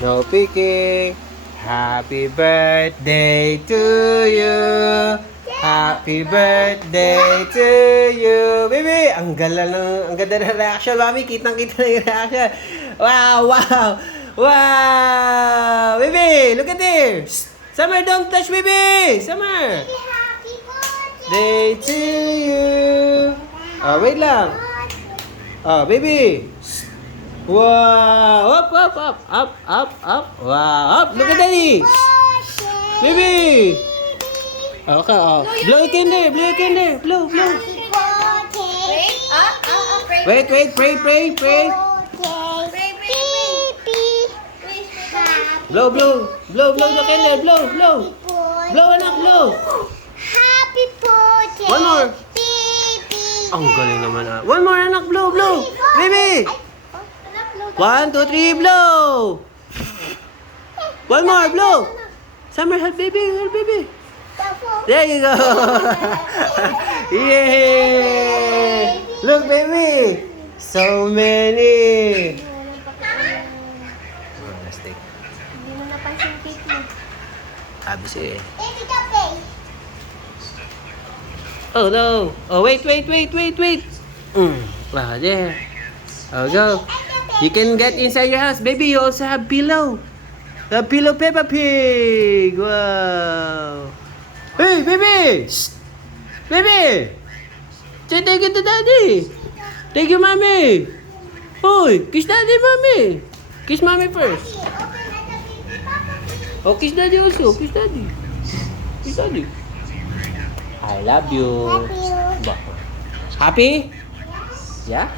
No picking. Happy birthday to you. Happy birthday to you. Baby, ang ganda ng reaction, mami. Kitang-kita na yung reaction. Wow, wow. Wow. Baby, look at this. Summer, don't touch, baby. Summer. Happy birthday. Day to you. Oh, wait lang. Oh, baby. Wow. Up, up, up. Up, up, up. Wow. Up. Look at daddy. Baby. Okay, oh. Blow your candle. Blow your candle. Blow, blow. Wait, wait. Pray, pray, pray. Blow, blow. Blow, blow the candle. Blow, blow. Blow, anak, blow. Happy birthday. One more. Baby. Ang galing naman ah. One more, anak. Blow, blow. Baby. 1, 2, 3, blow. One more, blow. Summer, help baby, help baby. There you go. Yay! Look, baby. So many. Let's take. Hindi mo napansin cake mo. Abis eh. Baby, the face. Oh no. Oh wait. Ah, there. Oh go. You can get inside your house, baby. You also have pillow. The pillow Peppa Pig. Wow. Hey, baby. Shh. Baby. Say thank you to daddy. Thank you, mommy. Hoy, kiss daddy, mommy. Kiss mommy first. Oh, kiss daddy also. Kiss daddy. Kiss daddy. I love you. Love you. Happy? Yeah?